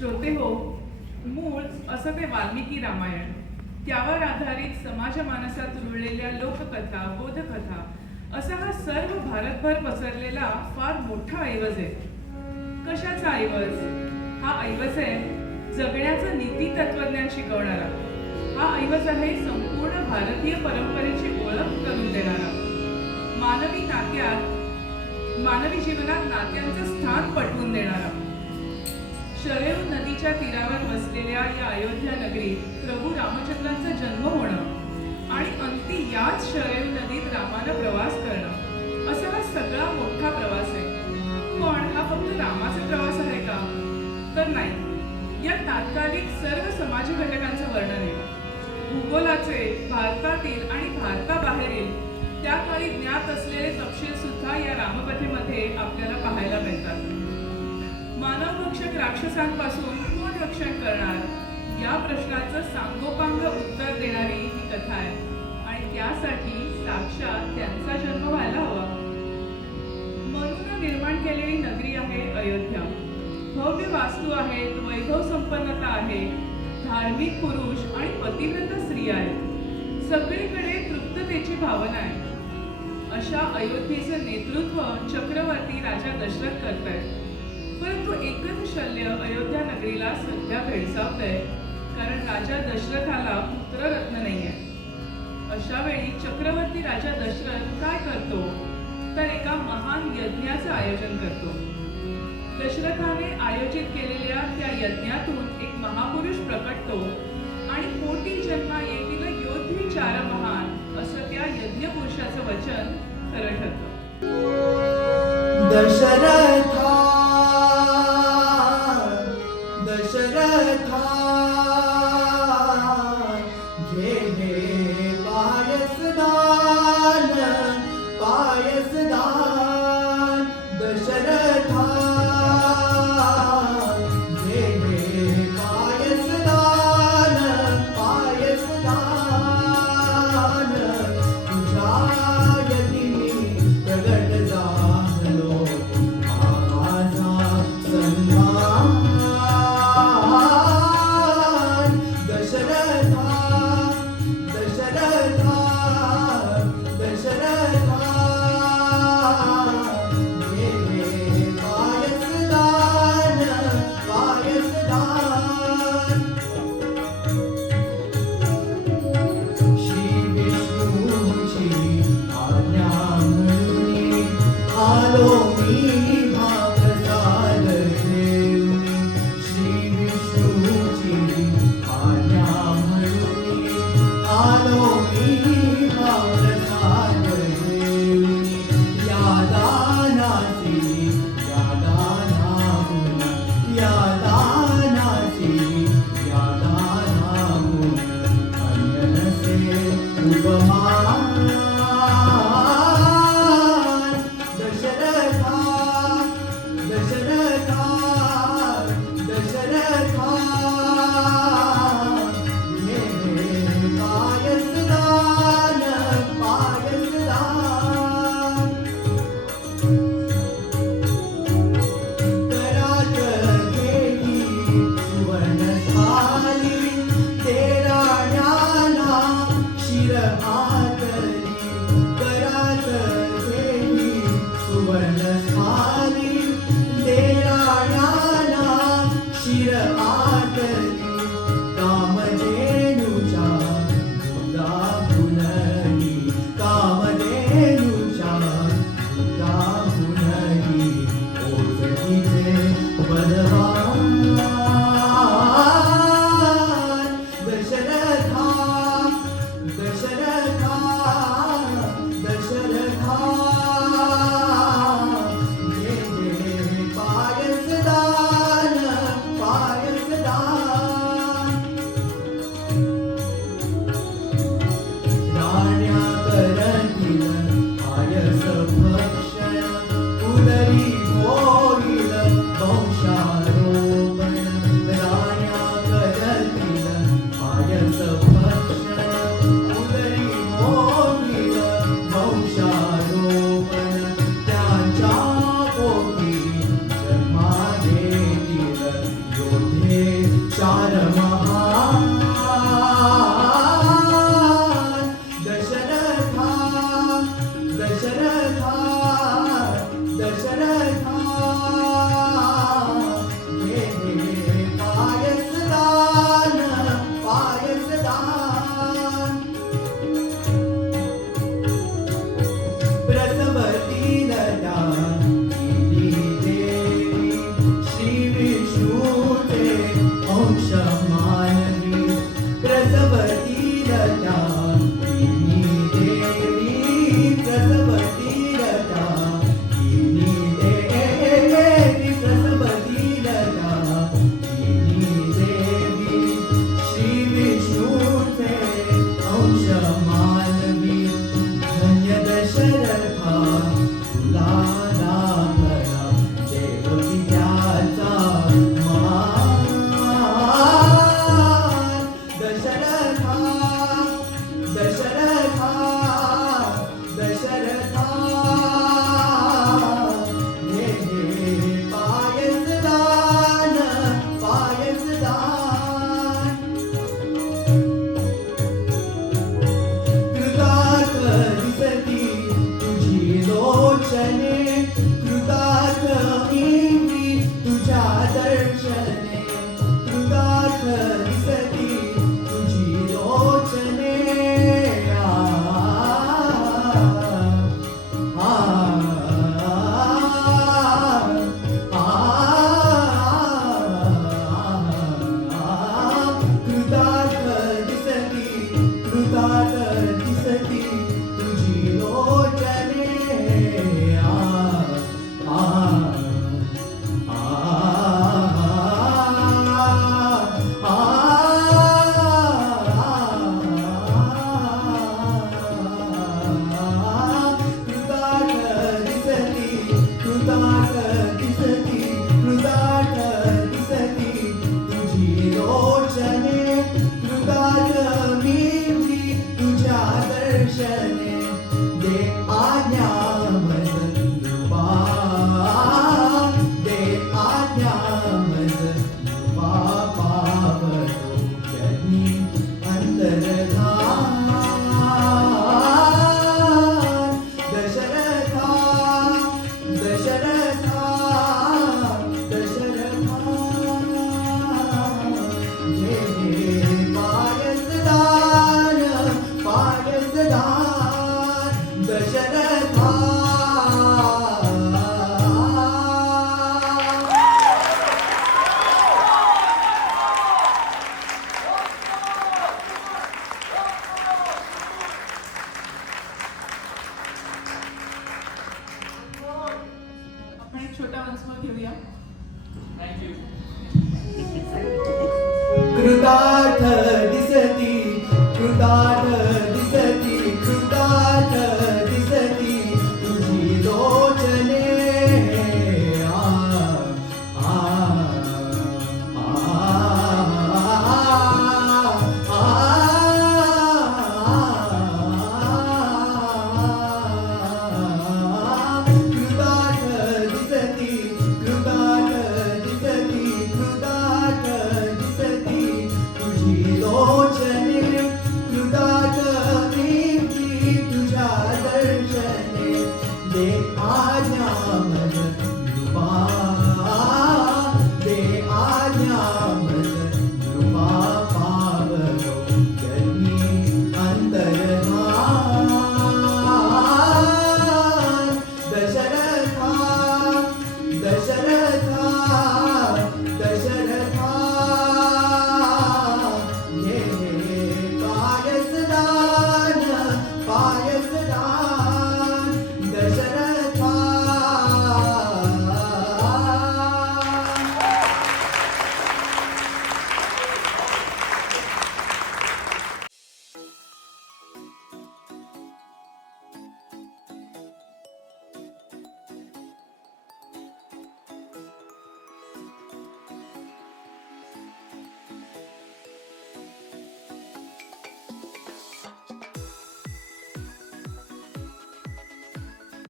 श्रोते हो, मूळ असं ते वाल्मिकी रामायण, त्यावर आधारित समाज मानसात रुळलेल्या लोककथा, बोधकथा असा हा सर्व भारतभर पसरलेला फार मोठा ऐवज आहे. कशाचा ऐवज? हा ऐवज आहे जगण्याचं नीती तत्वज्ञान शिकवणारा. हा ऐवज आहे संपूर्ण भारतीय परंपरेची ओळख करून देणारा. मानवी जीवनात नात्यांचं स्थान पटवून देणारा. शरयू नदीच्या तीरावर वसलेल्या या अयोध्या नगरीत प्रभू रामचंद्रांचा जन्म होणं आणि अंती याच शरयू नदीत रामानं प्रवास करणं असा हा सगळा मोठा प्रवास आहे. पण हा फक्त रामाचा प्रवास आहे का? तर नाही. या तात्कालिक सर्व समाज घटकांचं वर्णन आहे. भूगोलाचे, भारतातील आणि भारताबाहेरील त्या काळी ज्ञात असलेले तपशील सुद्धा या रामकथेमध्ये आपल्याला पाहायला मिळतात. मानवभक्षक राक्षसांपासून कोण रक्षण करणार या प्रश्नाचं सांगोपांग उत्तर देणारी ही कथा आहे आणि त्यासाठी साक्षात त्यांचा जन्म व्हायला हवा. मनुनं निर्माण केलेली नगरी आहे अयोध्या. भव्य वास्तू आहेत, वैभव संपन्नता आहे, धार्मिक पुरुष आणि पतिव्रत स्त्रिया आहेत. सगळीकडे तृप्ततेची भावना आहे. अशा अयोध्येचं नेतृत्व चक्रवर्ती राजा दशरथ करतायत. परंतु एकच शल्य अयोध्या नगरीला सध्या भेडसावतंय, कारण राजा दशरथाला पुत्ररत्न नाहीये. अशा वेळी चक्रवर्ती राजा दशरथ काय करतो तर एका महान यज्ञाचं आयोजन करतो. दशरथाने आयोजित केलेल्या त्या यज्ञातून एक महापुरुष प्रकटतो आणि कोटी जन्मा येतील योधी चार महान असं त्या यज्ञ पुरुषाचं वचन खरं ठरतं. दशरथा दशरथा घे घे पायसदान पायसदान. दशरथा घे घे पायसदान पायसदान. तुझ्या यती प्रगट झालो माझा सन्मान. दशरथा दशरथा दशरथा घे घे पायसदान पायसदान. श्री विष्णूची आज्ञा म्हणून आलो मी महाप्रसाद घेऊन. श्री विष्णूची आज्ञा म्हणून आलो मी महाप्रसाद घेऊन. या दानाची या दानाहून या दानाची या दानाहून अन्य नसे उपमान. दशरथा दशरथा घे पायसदान पायसदान प्रसवती लता दिली देवी श्री विष्णूचे अंश मानवी प्रसवती लता दिली देवी प्रसवती लता दिली देवी प्रसवती लता दिली देवी श्री विष्णूचे अंश मानवी धन्य दशरथा तुला लाभला देवकी त्याचा मान दशरथा दशरथा दशरथा घे पायसदान पायसदान कृतार्थ दिसती तुझी लोचने कृतार्थ मी तुझ्या दर्शने कृतार्थ दिसती तुझी लोचने कृतार्थ दिसती तुझी लोचने तुझी लोचने कृतार्थ मी तुझ्या दर्शने दे आज्ञा मज कृपा दे आज्ञा मज कृपा पावतो जनी अंतर्धान दशरथा दशरथा दशरथा घे पायसदान पायसदान दशरथा आपण एक छोटा वंशमोर घेऊया. कृतार्थ दिसती कृतार्थ दिसती कृतार्थ दिसती तुझी लोचने कृतार्थ दिसती कृतार्थ दिसती कृतार्थ दिसती तुझी लोचने कृतार्थ मी तुझ्या दर्शने दे आज्ञा मज कृपा